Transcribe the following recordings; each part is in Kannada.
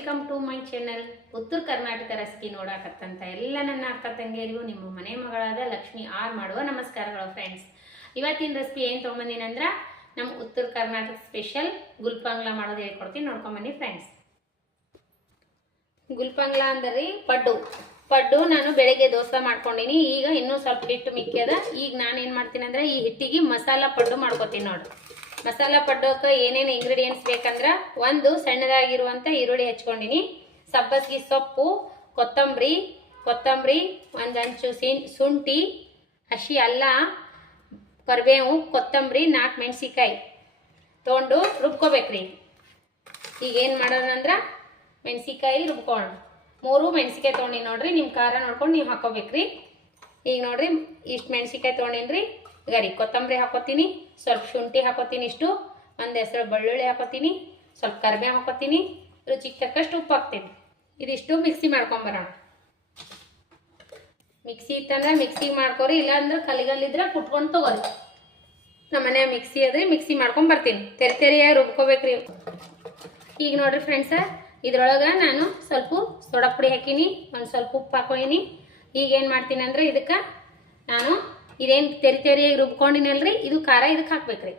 Welcome to my channel. ಉತ್ತರ ಕರ್ನಾಟಕ ರೆಸಿಪಿ ನೋಡಾಕತ್ತಂತ ಎಲ್ಲ ನನ್ನ ಅಕ್ಕ ತಂಗಿಯರಿಗೂ ನಿಮ್ಮ ಮನೆ ಮಗಳಾದ ಲಕ್ಷ್ಮಿ ಆರ್ ಮಾಡುವ ನಮಸ್ಕಾರಗಳು ಫ್ರೆಂಡ್ಸ್. ಇವತ್ತಿನ ರೆಸಿಪಿ ಏನು ತೊಗೊಂಬಂದಿನಿ ಅಂದ್ರೆ ನಮ್ಮ ಉತ್ತರ ಕರ್ನಾಟಕ ಸ್ಪೆಷಲ್ ಗುಲ್ಪಂಗ್ಲ ಮಾಡೋದು ಹೇಳ್ಕೊಡ್ತೀನಿ, ನೋಡ್ಕೊಂಬನ್ನಿ ಫ್ರೆಂಡ್ಸ್. ಗುಲ್ಪಂಗ್ಲ ಅಂದ್ರೆ ಪಡ್ಡು ನಾನು ಬೆಳಗ್ಗೆ ದೋಸೆ ಮಾಡ್ಕೊಂಡಿನಿ. ಈಗ ಇನ್ನೂ ಸ್ವಲ್ಪ ಹಿಟ್ಟು ಮಿಕ್ಕ್ಯದ. ಈಗ ನಾನು ಏನು ಮಾಡ್ತೀನಿ ಅಂದ್ರೆ ಈ ಹಿಟ್ಟಿಗೆ ಮಸಾಲ ಪಡ್ಡು ಮಾಡ್ಕೊತೀನಿ ನೋಡ್ರಿ. ಮಸಾಲ ಪಡ್ಡೋಕೆ ಏನೇನು ಇಂಗ್ರೀಡಿಯೆಂಟ್ಸ್ ಬೇಕಂದ್ರೆ, ಒಂದು ಸಣ್ಣದಾಗಿರುವಂಥ ಈರುಳ್ಳಿ ಹೆಚ್ಕೊಂಡಿನಿ, ಸಬ್ಬಸಿಗೆ ಸೊಪ್ಪು, ಕೊತ್ತಂಬರಿ, ಒಂದು ಹಂಚು ಶುಂಠಿ, ಹಸಿ ಅಲ್ಲ, ಕರಿಬೇವು, ಕೊತ್ತಂಬರಿ, 4 ಮೆಣಸಿಕಾಯಿ ತೊಗೊಂಡು ರುಬ್ಕೋಬೇಕ್ರಿ. ಈಗ ಏನು ಮಾಡೋದಂದ್ರೆ ಮೆಣಸಿಕಾಯಿ ರುಬ್ಕೊಳ್ಳೋಣ. 3 ಮೆಣಸಿಕಾಯಿ ತೊಗೊಂಡಿನಿ ನೋಡ್ರಿ. ನಿಮ್ಮ ಖಾರ ನೋಡ್ಕೊಂಡು ನೀವು ಹಾಕೋಬೇಕ್ರಿ. ಈಗ ನೋಡ್ರಿ ಇಷ್ಟು ಮೆಣಸಿಕಾಯಿ ತೊಗೊಂಡಿನ್ರಿ. ಗರಿ ಕೊತ್ತಂಬರಿ ಹಾಕೋತೀನಿ, ಸ್ವಲ್ಪ ಶುಂಠಿ ಹಾಕೋತೀನಿ, ಇಷ್ಟು ಒಂದು ಹೆಸರು ಬೆಳ್ಳುಳ್ಳಿ ಹಾಕೋತೀನಿ, ಸ್ವಲ್ಪ ಕರಿಬೇವು ಹಾಕೋತೀನಿ, ರುಚಿಗೆ ತಕ್ಕಷ್ಟು ಉಪ್ಪು ಹಾಕ್ತೀನಿ. ಇದಿಷ್ಟು ಮಿಕ್ಸಿ ಮಾಡ್ಕೊಂಬರೋಣ. ಮಿಕ್ಸಿ ಇತ್ತಂದ್ರೆ ಮಿಕ್ಸಿಗೆ ಮಾಡ್ಕೊರಿ, ಇಲ್ಲಾಂದ್ರೆ ಕಲ್ಲಿಗಲ್ಲಿದ್ರೆ ಕುಟ್ಕೊಂಡು ತೊಗೊರಿ. ನಮ್ಮ ಮನೆ ಮಿಕ್ಸಿ ಅದ್ರಿ, ಮಿಕ್ಸಿ ಮಾಡ್ಕೊಂಡು ಬರ್ತೀನಿ. ತೆರೆಯಾಗಿ ರುಬ್ಕೋಬೇಕ್ರಿ. ಈಗ ನೋಡ್ರಿ ಫ್ರೆಂಡ್ಸ, ಇದ್ರೊಳಗೆ ನಾನು ಸ್ವಲ್ಪ ಸೋಡಾ ಪುಡಿ ಹಾಕೀನಿ, ಒಂದು ಸ್ವಲ್ಪ ಉಪ್ಪು ಹಾಕೋತೀನಿ. ಈಗ ಏನು ಮಾಡ್ತೀನಿ ಅಂದ್ರೆ ಇದಕ್ಕೆ ನಾನು ಇದೇನು ತೆರಿಯಾಗಿ ರುಬ್ಕೊಂಡಿನಲ್ರಿ, ಇದು ಖಾರ ಇದಕ್ಕೆ ಹಾಕ್ಬೇಕ್ರಿ.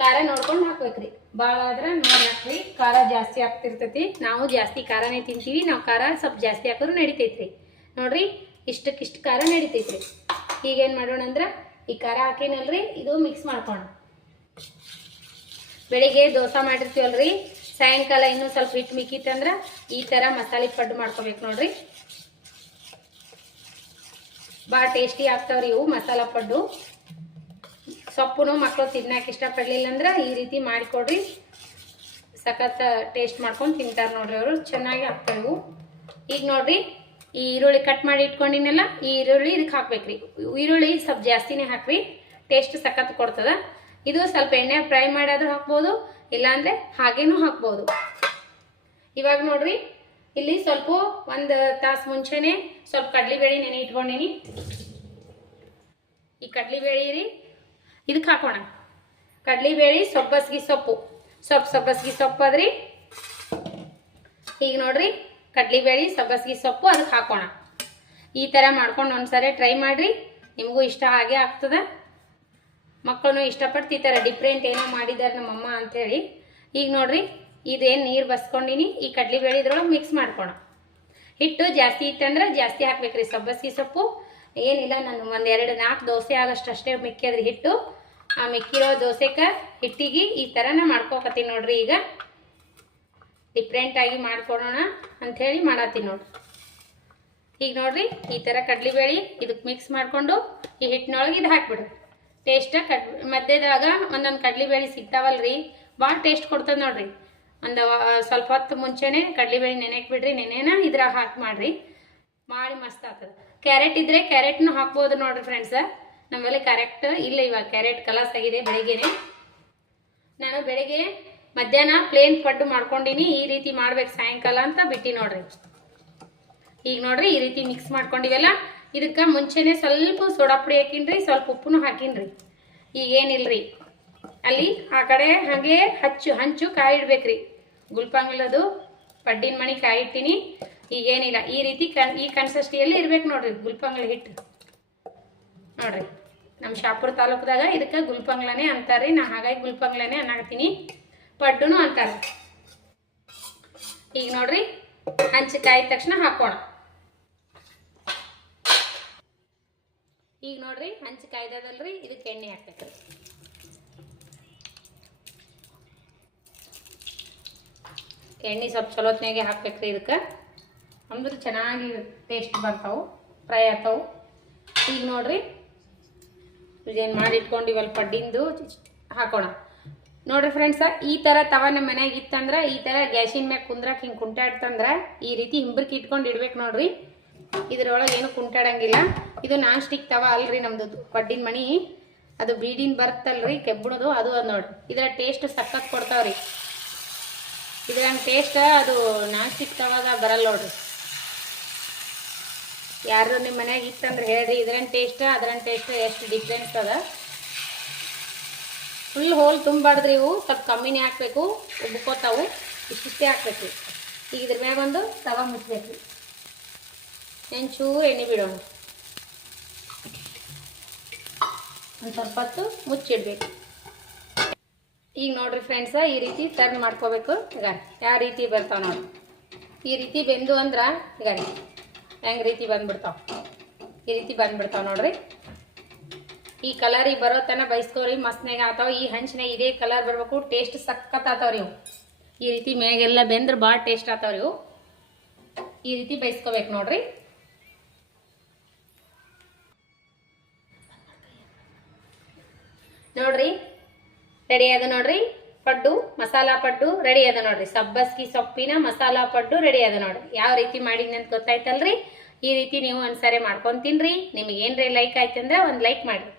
ಖಾರ ನೋಡ್ಕೊಂಡು ಹಾಕ್ಬೇಕ್ರಿ. ಭಾಳ ಆದ್ರೆ ನೋಡಿ ಹಾಕ್ರಿ, ಖಾರ ಜಾಸ್ತಿ ಆಗ್ತಿರ್ತೈತಿ. ನಾವು ಜಾಸ್ತಿ ಖಾರನೇ ತಿಂತೀವಿ, ನಾವು ಖಾರ ಸ್ವಲ್ಪ ಜಾಸ್ತಿ ಹಾಕಿದ್ರು ನಡಿತೈತ್ರಿ. ನೋಡ್ರಿ ಇಷ್ಟಕ್ಕಿಷ್ಟು ಖಾರ ನಡಿತೈತ್ರಿ. ಈಗೇನು ಮಾಡೋಣ ಅಂದ್ರೆ ಈ ಖಾರ ಹಾಕಿನಲ್ರಿ, ಇದು ಮಿಕ್ಸ್ ಮಾಡ್ಕೋಣ. ಬೆಳಿಗ್ಗೆ ದೋಸೆ ಮಾಡಿರ್ತೀವಲ್ರಿ, ಸಾಯಂಕಾಲ ಇನ್ನೂ ಸ್ವಲ್ಪ ಹಿಟ್ಟು ಮಿಕ್ಕಿತ್ತಂದ್ರೆ ಈ ಥರ ಮಸಾಲೆ ಪಡ್ಡು ಮಾಡ್ಕೋಬೇಕು ನೋಡ್ರಿ. ಭಾಳ ಟೇಸ್ಟಿ ಆಗ್ತಾವ್ರಿ ಇವು ಮಸಾಲ ಪಡ್ಡು. ಸೊಪ್ಪು ಮಕ್ಕಳು ತಿನ್ನಕ್ಕೆ ಇಷ್ಟಪಡಲಿಲ್ಲ ಅಂದ್ರೆ ಈ ರೀತಿ ಮಾಡಿಕೊಡ್ರಿ, ಸಖತ್ ಟೇಸ್ಟ್ ಮಾಡ್ಕೊಂಡು ತಿಂತಾರೆ ನೋಡ್ರಿ ಅವರು, ಚೆನ್ನಾಗಿ ಆಗ್ತಾವೆ ಇವು. ಈಗ ನೋಡ್ರಿ ಈ ಈರುಳ್ಳಿ ಕಟ್ ಮಾಡಿ ಇಟ್ಕೊಂಡಿನಲ್ಲ, ಈ ಈರುಳ್ಳಿ ಇದಕ್ಕೆ ಹಾಕ್ಬೇಕ್ರಿ. ಈರುಳ್ಳಿ ಸ್ವಲ್ಪ ಜಾಸ್ತಿನೇ ಹಾಕ್ರಿ, ಟೇಸ್ಟ್ ಸಖತ್ ಕೊಡ್ತದ. ಇದು ಸ್ವಲ್ಪ ಎಣ್ಣೆ ಫ್ರೈ ಮಾಡಾದ್ರೂ ಹಾಕ್ಬೋದು, ಇಲ್ಲಾಂದ್ರೆ ಹಾಗೇನೂ ಹಾಕ್ಬೋದು. ಇವಾಗ ನೋಡ್ರಿ ಇಲ್ಲಿ ಸ್ವಲ್ಪ 1 ತಾಸು ಮುಂಚೆನೆ ಸ್ವಲ್ಪ ಕಡ್ಲಿಬೇಳೆ ನೆನೆ ಇಟ್ಕೊಂಡಿನಿ. ಈ ಕಡ್ಲಿಬೇಳೆ ರೀ ಇದಕ್ಕೆ ಹಾಕೋಣ. ಕಡ್ಲಿಬೇಳೆ, ಸಬ್ಬಸಿಗೆ ಸೊಪ್ಪು, ಸಬ್ಬಸಿಗೆ ಸೊಪ್ಪು ಅದ್ರಿ. ಈಗ ನೋಡ್ರಿ ಕಡ್ಲಿಬೇಳೆ, ಸಬ್ಬಸಿಗೆ ಸೊಪ್ಪು ಅದಕ್ಕೆ ಹಾಕೋಣ. ಈ ಥರ ಮಾಡ್ಕೊಂಡು ಒಂದ್ಸರಿ ಟ್ರೈ ಮಾಡಿರಿ, ನಿಮಗೂ ಇಷ್ಟ ಹಾಗೆ ಆಗ್ತದೆ. ಮಕ್ಕಳು ಇಷ್ಟಪಟ್ಟು ಈ ಥರ ಡಿಫ್ರೆಂಟ್ ಏನೋ ಮಾಡಿದ್ದಾರೆ ನಮ್ಮಮ್ಮ ಅಂಥೇಳಿ. ಈಗ ನೋಡ್ರಿ ಇದೇನು ನೀರು ಬಸ್ಕೊಂಡಿನಿ, ಈ ಕಡ್ಲಿಬೇಳೆ ಇದ್ರೊಳಗೆ ಮಿಕ್ಸ್ ಮಾಡ್ಕೋಣ. ಹಿಟ್ಟು ಜಾಸ್ತಿ ಇತ್ತಂದ್ರೆ ಜಾಸ್ತಿ ಹಾಕ್ಬೇಕ್ರಿ. ಸಬ್ಬಸಿಗೆ ಸೊಪ್ಪು ಏನಿಲ್ಲ, ನಾನು 1-2-4 ದೋಸೆ ಆಗಷ್ಟು ಅಷ್ಟೇ ಮಿಕ್ಕಿದ್ರಿ ಹಿಟ್ಟು. ಆ ಮಿಕ್ಕಿರೋ ದೋಸೆಗೆ ಹಿಟ್ಟಿಗೆ ಈ ಥರ ನಾ ಮಾಡ್ಕೋಕತ್ತೀನಿ ನೋಡ್ರಿ. ಈಗ ಡಿಫ್ರೆಂಟಾಗಿ ಮಾಡ್ಕೊಡೋಣ ಅಂಥೇಳಿ ಮಾಡತ್ತೀನಿ ನೋಡ್ರಿ. ಈಗ ನೋಡ್ರಿ ಈ ಥರ ಕಡ್ಲಿಬೇಳೆ ಇದಕ್ಕೆ ಮಿಕ್ಸ್ ಮಾಡಿಕೊಂಡು ಈ ಹಿಟ್ಟಿನೊಳಗೆ ಇದು ಹಾಕ್ಬಿಡ್ರಿ. ಟೇಸ್ಟ್ ಮಧ್ಯದಾಗ ಒಂದೊಂದು ಕಡ್ಲಿಬೇಳೆ ಸಿಗ್ತಾವಲ್ರಿ, ಭಾಳ ಟೇಸ್ಟ್ ಕೊಡ್ತದೆ ನೋಡ್ರಿ. ಒಂದು ಸ್ವಲ್ಪ ಹೊತ್ತು ಮುಂಚೆನೆ ಕಡ್ಲಿಬೇಳೆ ನೆನೆಕ್ ಬಿಡ್ರಿ. ನೆನೆನ ಇದ್ರಾಗ ಹಾಕಿ ಮಾಡ್ರಿ, ಮಾಡಿ ಮಸ್ತ್ ಆಗ್ತದೆ. ಕ್ಯಾರೆಟ್ ಇದ್ರೆ ಕ್ಯಾರೆಟ್ನು ಹಾಕ್ಬೋದು ನೋಡ್ರಿ ಫ್ರೆಂಡ್ಸ. ನಮ್ಮಲ್ಲಿ ಕ್ಯಾರೆಟ್ ಇಲ್ಲ, ಇವಾಗ ಕ್ಯಾರೆಟ್ ಕಲಾಸ್ ಆಗಿದೆ. ಬೆಳಿಗ್ಗೆನೆ ನಾನು ಬೆಳಿಗ್ಗೆ ಮಧ್ಯಾಹ್ನ ಪ್ಲೇನ್ ಪಡ್ಡು ಮಾಡ್ಕೊಂಡಿನಿ. ಈ ರೀತಿ ಮಾಡ್ಬೇಕು ಸಾಯಂಕಾಲ ಅಂತ ಬಿಟ್ಟು ನೋಡ್ರಿ. ಈಗ ನೋಡ್ರಿ ಈ ರೀತಿ ಮಿಕ್ಸ್ ಮಾಡ್ಕೊಂಡಿವೆಲ್ಲ. ಇದಕ್ಕೆ ಮುಂಚೆನೆ ಸ್ವಲ್ಪ ಸೋಡಾ ಪುಡಿ ಹಾಕಿನ್ರಿ, ಸ್ವಲ್ಪ ಉಪ್ಪುನು ಹಾಕಿನ್ರಿ. ಈಗೇನಿಲ್ರಿ ಅಲ್ಲಿ ಆ ಕಡೆ ಹಾಗೆ ಹಂಚು ಕಾಯಿ ಇಡ್ಬೇಕ್ರಿ. ಗುಲ್ಪಂಗ್ಲದು ಪಡ್ಡಿನ ಮಣಿ ಕಾಯಿ ಇಟ್ಟಿನಿ. ಈಗೇನಿಲ್ಲ ಈ ರೀತಿ ಈ ಕನ್ಸಿಸ್ಟೆನ್ಸಿಯಲ್ಲಿ ಇರ್ಬೇಕು ನೋಡ್ರಿ ಗುಲ್ಪಂಗ್ಲ ಹಿಟ್ಟು. ನೋಡ್ರಿ ನಮ್ಮ ಶಾಪುರ ತಾಲೂಕದಾಗ ಇದಕ್ಕೆ ಗುಲ್ಪಂಗ್ಲನೇ ಅಂತಾರ್ರಿ. ನಾ ಹಾಗಾಗಿ ಗುಲ್ಪಂಗ್ಲನೇ ಅನ್ನಾಕತ್ತೀನಿ, ಪಡ್ಡುನು ಅಂತಾರೆ. ಈಗ ನೋಡ್ರಿ ಹಂಚು ಕಾಯಿದ ತಕ್ಷಣ ಹಾಕೋಣ. ಈಗ ನೋಡ್ರಿ ಹಂಚು ಕಾಯ್ದದಲ್ರಿ, ಇದಕ್ಕೆ ಎಣ್ಣೆ ಹಾಕ್ಬೇಕ್ರಿ. ಎಣ್ಣೆ ಸ್ವಲ್ಪ ಚಲೋತ್ನಾಗೆ ಹಾಕ್ಬೇಕ್ರಿ ಇದಕ್ಕೆ, ಅಂದ್ರೆ ಚೆನ್ನಾಗಿ ಟೇಸ್ಟ್ ಬರ್ತಾವೆ, ಫ್ರೈ ಆಗ್ತಾವೆ. ಈಗ ನೋಡ್ರಿ ಇದೇನು ಮಾಡಿ ಇಟ್ಕೊಂಡಿವಲ್ಲ ಪಡ್ಡಿಂದು ಹಾಕೋಣ. ನೋಡ್ರಿ ಫ್ರೆಂಡ್ಸ, ಈ ಥರ ತವ ನಮ್ಮ ಮನ್ಯಾಗ ಇತ್ತಂದ್ರೆ, ಈ ಥರ ಗ್ಯಾಸಿನ ಮ್ಯಾಗ ಕುಂದ್ರಕ್ಕೆ ಹಿಂಗೆ ಕುಂಟಾಡ್ತಂದ್ರೆ ಈ ರೀತಿ ಹಿಂಬರ್ಕಿ ಇಟ್ಕೊಂಡು ಇಡ್ಬೇಕು ನೋಡ್ರಿ. ಇದ್ರೊಳಗೆ ಏನು ಕುಂಟಾಡಂಗಿಲ್ಲ. ಇದು ನಾನ್ ಸ್ಟಿಕ್ ತವ ಅಲ್ರಿ ನಮ್ದು ಪಡ್ಡಿನ ಮಣಿ, ಅದು ಬೀಡಿನ ಬರುತ್ತಲ್ರಿ ಕೆಬ್ಬುಣದು, ಅದು ನೋಡ್ರಿ. ಇದರ ಟೇಸ್ಟ್ ಸಖತ್ ಕೊಡ್ತಾವ್ರಿ. ಇದ್ರಂಗೆ ಟೇಸ್ಟ್ ಅದು ನಾನ್ ಸ್ಟಿಕ್ ತವಾಗ ಬರಲ್ಲ ನೋಡ್ರಿ. ಯಾರು ನಿಮ್ಮ ಮನ್ಯಾಗ ಇತ್ತಂದ್ರೆ ಹೇಳ್ರಿ, ಇದ್ರಂಗೆ ಟೇಸ್ಟ್ ಅದ್ರಂಗೆ ಟೇಸ್ಟ್ ಎಷ್ಟು ಡಿಫ್ರೆನ್ಸ್ ಅದ. ಫುಲ್ ಹೋಲ್ ತುಂಬಾಡ್ದ್ರಿ, ಇವು ಸ್ವಲ್ಪ ಕಮ್ಮಿನೇ ಹಾಕಬೇಕು, ಉಬ್ಕೋತಾವು. ಇಷ್ಟಿಷ್ಟೇ ಹಾಕ್ಬೇಕು. ಈಗ ಇದ್ರ ಮ್ಯಾಗ ಒಂದು ತವಾ ಮುಚ್ಚಬೇಕು. ಒಂಚೂರು ಎಣ್ಣೆ ಬಿಡೋಣ. ಒಂದು ಸ್ವಲ್ಪ ಹೊತ್ತು ಮುಚ್ಚಿಡ್ಬೇಕು. ಈಗ ನೋಡ್ರಿ ಫ್ರೆಂಡ್ಸ, ಈ ರೀತಿ ಟರ್ನ್ ಮಾಡ್ಕೋಬೇಕು. ಈಗ ಯಾವ ರೀತಿ ಬರ್ತಾವ ನೋಡಿ, ಈ ರೀತಿ ಬೆಂದು ಅಂದ್ರೆ ಈಗ ಹೆಂಗೆ ರೀತಿ ಬಂದ್ಬಿಡ್ತಾವ, ಈ ರೀತಿ ಬಂದ್ಬಿಡ್ತಾವ ನೋಡ್ರಿ. ಈ ಕಲರ್ ಈಗ ಬರೋ ತನಕ ಬೈಸ್ಕೋರಿ, ಮಸ್ತ್ನಾಗ ಆತಾವ. ಈ ಹಂಚಿನಾಗ ಇದೇ ಕಲರ್ ಬರ್ಬೇಕು, ಟೇಸ್ಟ್ ಸಖತ್ ಆತಾವ್ರಿ ಇವು. ಈ ರೀತಿ ಮ್ಯಾಗೆಲ್ಲ ಬೆಂದ್ರೆ ಭಾಳ ಟೇಸ್ಟ್ ಆತಾವ್ರಿ ಇವು. ಈ ರೀತಿ ಬೈಸ್ಕೋಬೇಕು ನೋಡ್ರಿ. ನೋಡ್ರಿ ರೆಡಿ ಅದ ನೋಡ್ರಿ. ಪಡ್ಡು, ಮಸಾಲಾ ಪಡ್ಡು ರೆಡಿ ಅದ ನೋಡ್ರಿ. ಸಬ್ಬಸ್ಗಿ ಸೊಪ್ಪಿನ ಮಸಾಲಾ ಪಡ್ಡು ರೆಡಿ ಅದ ನೋಡ್ರಿ. ಯಾವ ರೀತಿ ಮಾಡಿದ್ನಿ ಅಂತ ಗೊತ್ತಾಯ್ತಲ್ರಿ. ಈ ರೀತಿ ನೀವು ಒಂದ್ಸರಿ ಮಾಡ್ಕೊಂಡು ತಿನ್ರಿ. ನಿಮಗೆ ಏನ್ರಿ ಲೈಕ್ ಆಯ್ತಂದ್ರೆ ಒಂದು ಲೈಕ್ ಮಾಡಿರಿ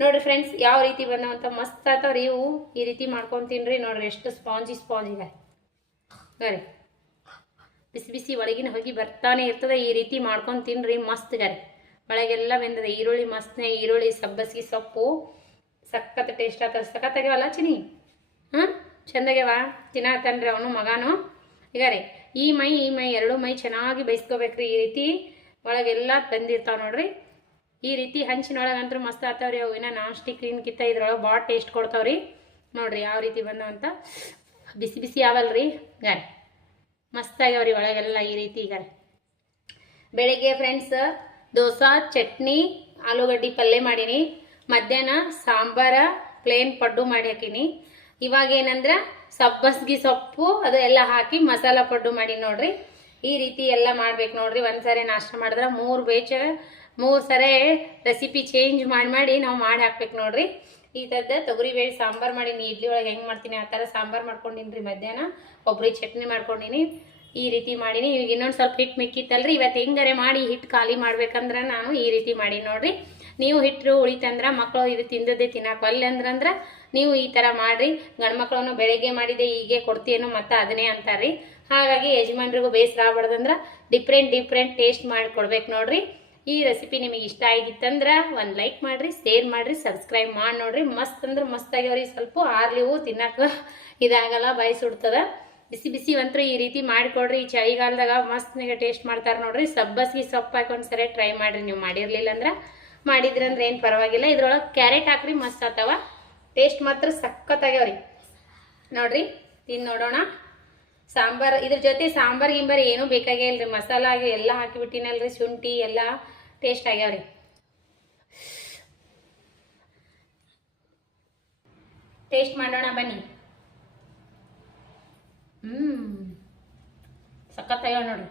ನೋಡ್ರಿ ಫ್ರೆಂಡ್ಸ್. ಯಾವ ರೀತಿ ಬಂದವಂತ ಮಸ್ತ್ ಆತಾವ್ರಿ ಇವು. ಈ ರೀತಿ ಮಾಡ್ಕೊಂಡು ತಿನ್ರಿ ನೋಡ್ರಿ. ಎಷ್ಟು ಸ್ಪಾಂಜಿ ಇದೆ ನೋಡ್ರಿ. ಬಿಸಿ ಬಿಸಿ ಒಳಗಿನ ಹೋಗಿ ಬರ್ತಾನೆ ಇರ್ತದೆ. ಈ ರೀತಿ ಮಾಡ್ಕೊಂಡು ತಿನ್ರಿ, ಮಸ್ತ್ ಗರಿ. ಒಳಗೆಲ್ಲ ಬೆಂದದ. ಈರುಳ್ಳಿ ಮಸ್ತ್ನೇ, ಈರುಳ್ಳಿ ಸಬ್ಬಸ್ಗಿ ಸೊಪ್ಪು ಸಖತ್ ಟೇಸ್ಟ್ ಆಗ್ತದೆ. ಸಖತ್ತಾಗ್ಯವಲ್ಲ ಚಿನಿ? ಹಾಂ, ಚಂದಾಗ್ಯವ. ತಿನ್ನತ್ತನ್ರಿ ಅವನು ಮಗನು. ಈಗ ರೀ ಈ ಮೈ ಎರಡು ಮೈ ಚೆನ್ನಾಗಿ ಬೈಸ್ಕೋಬೇಕ್ರಿ. ಈ ರೀತಿ ಒಳಗೆಲ್ಲ ಬಂದಿರ್ತಾವೆ ನೋಡ್ರಿ. ಈ ರೀತಿ ಹಂಚಿನೊಳಗಂತೂ ಮಸ್ತ್ ಆಗ್ತಾವ್ರಿ ಅವು. ಇನ್ನು ನಾನ್ ಸ್ಟಿಕ್ ಕ್ಲೀನ್ಕಿತ್ತ ಇದ್ರೊಳಗೆ ಭಾಳ ಟೇಸ್ಟ್ ಕೊಡ್ತಾವ್ರಿ ನೋಡ್ರಿ. ಯಾವ ರೀತಿ ಬಂದವಂತ ಬಿಸಿ ಬಿಸಿ ಯಾವಲ್ರಿ ಗಾರಿ, ಮಸ್ತ್ ಆಗ್ಯಾವ್ರಿ ಒಳಗೆಲ್ಲ. ಈ ರೀತಿ ಈಗ ಬೆಳಿಗ್ಗೆ ಫ್ರೆಂಡ್ಸ್ ದೋಸೆ, ಚಟ್ನಿ, ಆಲೂಗಡ್ಡಿ ಪಲ್ಯ ಮಾಡೀನಿ. ಮಧ್ಯಾಹ್ನ ಸಾಂಬಾರ ಪ್ಲೇನ್ ಪಡ್ಡು ಮಾಡಿ ಹಾಕೀನಿ. ಇವಾಗ ಏನಂದ್ರೆ ಸಬ್ಬಸ್ಗಿ ಸೊಪ್ಪು ಅದು ಎಲ್ಲ ಹಾಕಿ ಮಸಾಲ ಪಡ್ಡು ಮಾಡಿ ನೋಡ್ರಿ. ಈ ರೀತಿ ಎಲ್ಲ ಮಾಡ್ಬೇಕು ನೋಡ್ರಿ. ಒಂದ್ಸರಿ ನಾಷ್ಟ ಮಾಡಿದ್ರೆ ಮೂರು ಸರಿ ರೆಸಿಪಿ ಚೇಂಜ್ ಮಾಡಿ ನಾವು ಮಾಡಿ ಹಾಕ್ಬೇಕು ನೋಡ್ರಿ. ಈ ಥರದ ತೊಗರಿಬೇಳೆ ಸಾಂಬಾರು ಮಾಡೀನಿ. ಇಡ್ಲಿ ಒಳಗೆ ಹೆಂಗೆ ಮಾಡ್ತೀನಿ ಆ ಥರ ಸಾಂಬಾರು ಮಾಡ್ಕೊಂಡಿನಿ. ಮಧ್ಯಾಹ್ನ ಕೊಬ್ಬರಿ ಚಟ್ನಿ ಮಾಡ್ಕೊಂಡಿನಿ. ಈ ರೀತಿ ಮಾಡೀನಿ. ಈಗ ಇನ್ನೊಂದು ಸ್ವಲ್ಪ ಹಿಟ್ಟು ಮಿಕ್ಕಿತ್ತಲ್ರಿ. ಇವತ್ತು ಹೆಂಗಾರೆ ಮಾಡಿ ಹಿಟ್ಟು ಖಾಲಿ ಮಾಡ್ಬೇಕಂದ್ರೆ ನಾನು ಈ ರೀತಿ ಮಾಡಿ ನೋಡ್ರಿ. ನೀವು ಹಿಟ್ಟು ಉಳಿತಂದ್ರೆ ಮಕ್ಕಳು ಇದು ತಿಂದದ್ದೇ ತಿನ್ನಕ್ಕೆ ಒಲ್ಲೆ ಅಂದ್ರಂದ್ರೆ ನೀವು ಈ ಥರ ಮಾಡಿರಿ. ಗಂಡು ಮಕ್ಕಳನ್ನು ಬೆಳಗ್ಗೆ ಮಾಡಿದೆ ಹೀಗೆ ಕೊಡ್ತೀನೋ ಮತ್ತು ಅದನ್ನೇ ಅಂತಾರ್ರಿ. ಹಾಗಾಗಿ ಯಜಮಾನ್ರಿಗೂ ಬೇಸರ ಆಗ್ಬಾರ್ದಂದ್ರೆ ಡಿಫ್ರೆಂಟ್ ಟೇಸ್ಟ್ ಮಾಡಿ ಕೊಡ್ಬೇಕು ನೋಡ್ರಿ. ಈ ರೆಸಿಪಿ ನಿಮಗೆ ಇಷ್ಟ ಆಗಿತ್ತಂದ್ರೆ ಒಂದು ಲೈಕ್ ಮಾಡಿರಿ, ಶೇರ್ ಮಾಡಿರಿ, ಸಬ್ಸ್ಕ್ರೈಬ್ ಮಾಡಿ ನೋಡ್ರಿ. ಮಸ್ತ್ ಅಂದ್ರೆ ಮಸ್ತ್ ಆಗ್ಯಾವ್ರಿ. ಸ್ವಲ್ಪ ಆರ್ಲಿವು ತಿನ್ನಕ್ಕೆ ಇದಾಗಲ್ಲ, ಬಾಯಿ ಸುಡ್ತದ. ಬಿಸಿ ಬಿಸಿ ಅಂತೂ ಈ ರೀತಿ ಮಾಡಿಕೊಡ್ರಿ. ಈ ಚಳಿಗಾಲದಾಗ ಮಸ್ತ್ನಾಗ ಟೇಸ್ಟ್ ಮಾಡ್ತಾರೆ ನೋಡ್ರಿ. ಸಬ್ಬಸ್ಗಿ ಸೊಪ್ಪು ಹಾಕಿ ಒಂದ್ಸರಿ ಟ್ರೈ ಮಾಡಿರಿ. ನೀವು ಮಾಡಿರಲಿಲ್ಲ ಅಂದ್ರೆ ಮಾಡಿದ್ರಂದ್ರೆ ಏನು ಪರವಾಗಿಲ್ಲ. ಇದ್ರೊಳಗೆ ಕ್ಯಾರೆಟ್ ಹಾಕ್ರಿ, ಮಸ್ತ್ ಆಗ್ತಾವ. ಟೇಸ್ಟ್ ಮಾತ್ರ ಸಖತ್ತಾಗ್ಯಾವ್ರಿ ನೋಡ್ರಿ. ತಿಂದು ನೋಡೋಣ. ಸಾಂಬಾರು ಇದ್ರ ಜೊತೆ ಸಾಂಬಾರು ಗಿಂಬಾರು ಏನೂ ಬೇಕಾಗೇ ಇಲ್ರಿ. ಮಸಾಲ ಆಗಿ ಎಲ್ಲ ಹಾಕಿಬಿಟ್ಟಿನಲ್ರಿ, ಶುಂಠಿ ಎಲ್ಲ ಟೇಸ್ಟ್ ಆಗ್ಯಾವ್ರಿ. ಟೇಸ್ಟ್ ಮಾಡೋಣ ಬನ್ನಿ. ಸಖತ್ತಾಗ್ಯಾವ ನೋಡ್ರಿ,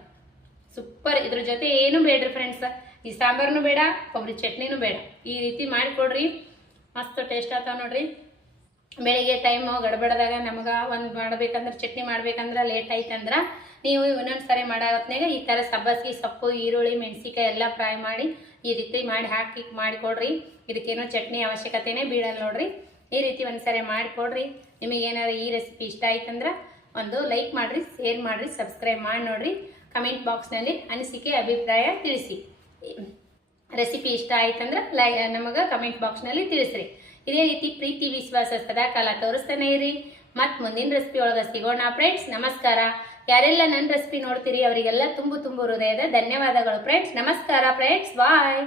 ಸೂಪರ್. ಇದ್ರ ಜೊತೆ ಏನು ಬೇಡ್ರಿ ಫ್ರೆಂಡ್ಸ್. ಈ ಸಾಂಬಾರನು ಬೇಡ, ಕೊಬ್ಬರಿ ಚಟ್ನಿನೂ ಬೇಡ. ಈ ರೀತಿ ಮಾಡಿಕೊಡ್ರಿ, ಮಸ್ತ್ ಟೇಸ್ಟ್ ಆಗ್ತಾವ ನೋಡ್ರಿ. ಬೆಳಿಗ್ಗೆ ಟೈಮು ಗಡಬಡದಾಗ ನಮಗೆ ಒಂದು ಮಾಡ್ಬೇಕಂದ್ರೆ ಚಟ್ನಿ ಮಾಡ್ಬೇಕಂದ್ರೆ ಲೇಟ್ ಆಯ್ತಂದ್ರೆ ನೀವು ಇನ್ನೊಂದು ಸರಿ ಮಾಡಾಗತ್ನಾಗ ಈ ಥರ ಸಬ್ಬಸ್ಗಿ ಸೊಪ್ಪು, ಈರುಳ್ಳಿ, ಮೆಣಸಿಕಾಯಿ ಎಲ್ಲ ಫ್ರೈ ಮಾಡಿ ಈ ರೀತಿ ಹಾಕಿ ಮಾಡಿಕೊಡ್ರಿ. ಇದಕ್ಕೇನೋ ಚಟ್ನಿ ಅವಶ್ಯಕತೆನೇ ಬೀಳಲ್ಲ ನೋಡ್ರಿ. ಈ ರೀತಿ ಒಂದ್ಸರಿ ಮಾಡಿಕೊಡ್ರಿ. ನಿಮಗೇನಾದ್ರು ಈ ರೆಸಿಪಿ ಇಷ್ಟ ಆಯ್ತಂದ್ರೆ ಒಂದು ಲೈಕ್ ಮಾಡಿರಿ, ಶೇರ್ ಮಾಡಿರಿ, ಸಬ್ಸ್ಕ್ರೈಬ್ ಮಾಡಿ ನೋಡ್ರಿ. ಕಮೆಂಟ್ ಬಾಕ್ಸ್ನಲ್ಲಿ ಅನಿಸಿಕೆ ಅಭಿಪ್ರಾಯ ತಿಳಿಸಿ. ರೆಸಿಪಿ ಇಷ್ಟ ಆಯ್ತಂದ್ರೆ ನಮಗೆ ಕಮೆಂಟ್ ಬಾಕ್ಸ್ನಲ್ಲಿ ತಿಳಿಸ್ರಿ. ಇದೇ ರೀತಿ ಪ್ರೀತಿ ವಿಶ್ವಾಸ ಸದಾ ಕಾಲ ತೋರಿಸ್ತಾನೆ ಇರಿ. ಮತ್ತು ಮುಂದಿನ ರೆಸಿಪಿ ಒಳಗೆ ಸಿಗೋಣ ಫ್ರೆಂಡ್ಸ್. ನಮಸ್ಕಾರ. ಯಾರೆಲ್ಲ ನನ್ನ ರೆಸಿಪಿ ನೋಡ್ತೀರಿ ಅವರಿಗೆಲ್ಲ ತುಂಬು ಹೃದಯದ ಧನ್ಯವಾದಗಳು ಫ್ರೆಂಡ್ಸ್. ನಮಸ್ಕಾರ ಫ್ರೆಂಡ್ಸ್, ಬಾಯ್.